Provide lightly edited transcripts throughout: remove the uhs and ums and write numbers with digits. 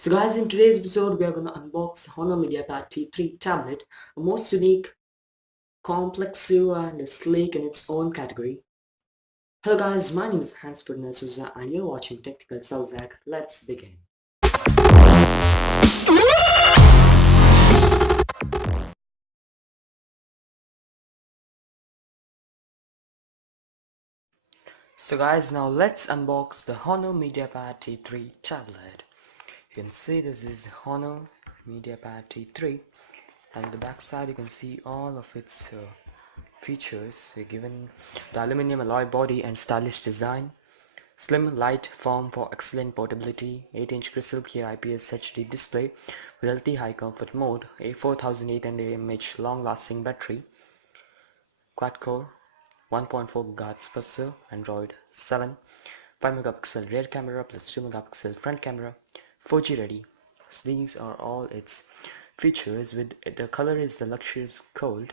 So guys, in today's episode we are going to unbox Honor MediaPad T3 Tablet, a most unique, complex, and sleek in its own category. Hello guys, my name is Ferdinand and you're watching Technical Salzak. Let's begin. So guys, now let's unbox the Honor MediaPad T3 Tablet. You can see this is Honor MediaPad T3, and the back side you can see all of its features. We're given the aluminum alloy body and stylish design, slim light form for excellent portability, 8-inch crystal clear IPS HD display with healthy high comfort mode, a 4800 mAh long lasting battery, quad core, 1.4 GHz processor, Android 7, 5 megapixel rear camera plus 2 megapixel front camera, 4G ready. So these are all its features. With the color is the luxurious gold.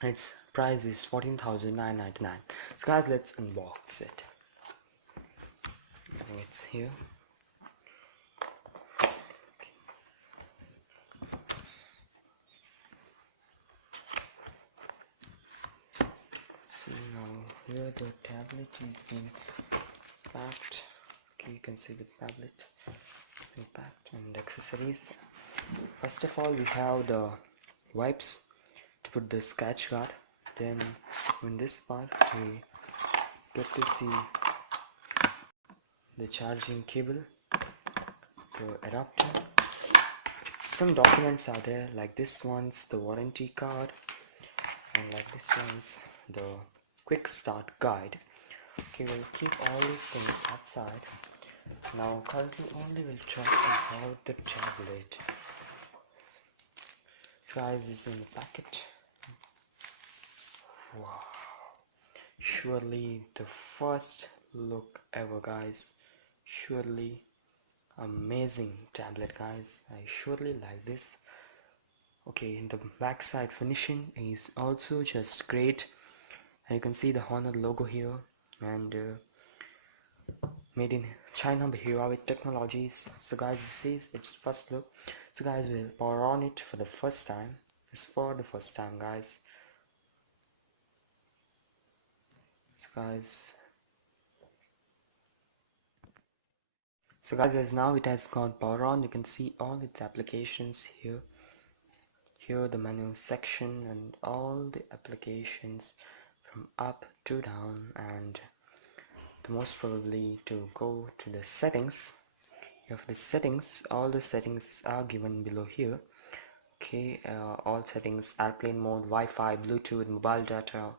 Its price is 14,999. So guys, let's unbox it. I think it's here. See now here the tablet is being packed. Okay, you can see the tablet being packed and accessories. First of all, we have the wipes to put the scratch guard. Then in this part we get to see the charging cable, the adapter. Some documents are there, like this one's the warranty card, and like this one's the quick start guide. Okay, we'll keep all these things outside. Now currently only we'll talk about the tablet. So guys, this is in the packet. Wow, surely the first look ever guys. Surely amazing tablet guys. I surely like this. Okay, the backside finishing is also just great, and you can see the Honor logo here, and made in China by Huawei Technologies. So guys, this is its first look. So guys, we'll power on it for the first time. It's for the first time guys. So guys, as now it has got power on, you can see all its applications here. Here the menu section and all the applications from up to down, and the most probably to go to the settings. You have the settings, all the settings are given below here. Okay, all settings, airplane mode, Wi-Fi, Bluetooth, mobile data,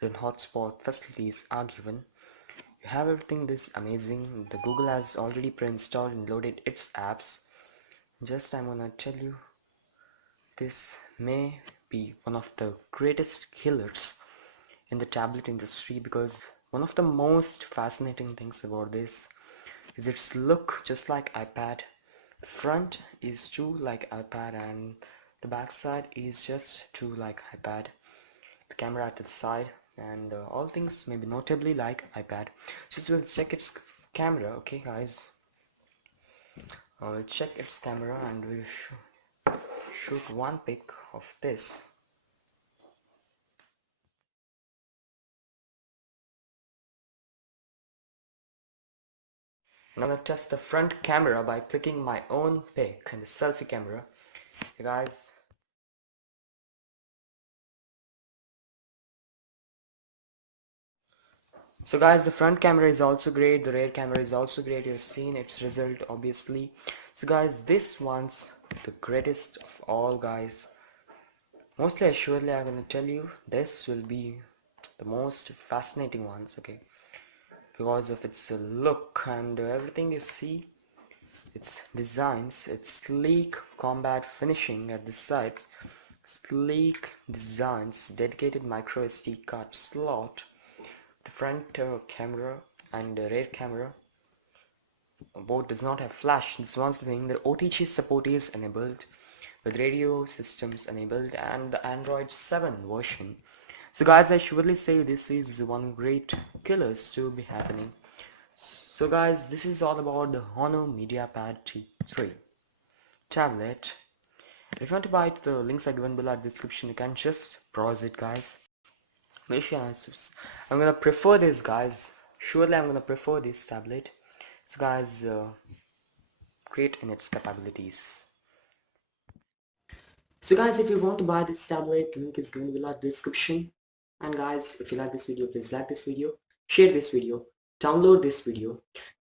then hotspot facilities are given. You have everything. This amazing. The Google has already pre-installed and loaded its apps. Just I'm gonna tell you, this may be one of the greatest killers in the tablet industry, because one of the most fascinating things about this is its look just like iPad. Front is true like iPad, and the back side is just true like iPad. The camera at the side, and all things may be notably like iPad. Just we'll check its camera. Okay guys, we'll check its camera and we'll shoot one pic of this. I'm gonna test the front camera by clicking my own pic in the selfie camera. Hey guys, so guys, the front camera is also great, the rear camera is also great. You've seen its result obviously. So guys, this one's the greatest of all guys. Mostly assuredly I'm gonna tell you this will be the most fascinating ones, okay, because of its look and everything you see, its designs, its sleek combat finishing at the sides, sleek designs, dedicated micro SD card slot, the front camera and the rear camera both does not have flash. This one's the thing. The OTG support is enabled with radio systems enabled and the Android 7 version. So guys, I surely say this is one great killers to be happening. So guys, this is all about the Honor MediaPad T3 Tablet. If you want to buy it, the links are given below in the description. You can just browse it, guys. Make sure I'm gonna prefer this, guys. Surely I'm gonna prefer this tablet. So guys, great in its capabilities. So guys, if you want to buy this tablet, link is given below in the description. And guys, if you like this video, please like this video, share this video, download this video,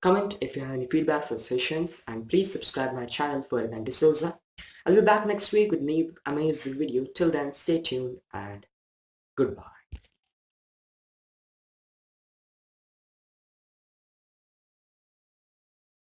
comment if you have any feedbacks or suggestions, and please subscribe my channel Ferdinand D'Souza. I'll be back next week with new amazing video. Till then, stay tuned and goodbye.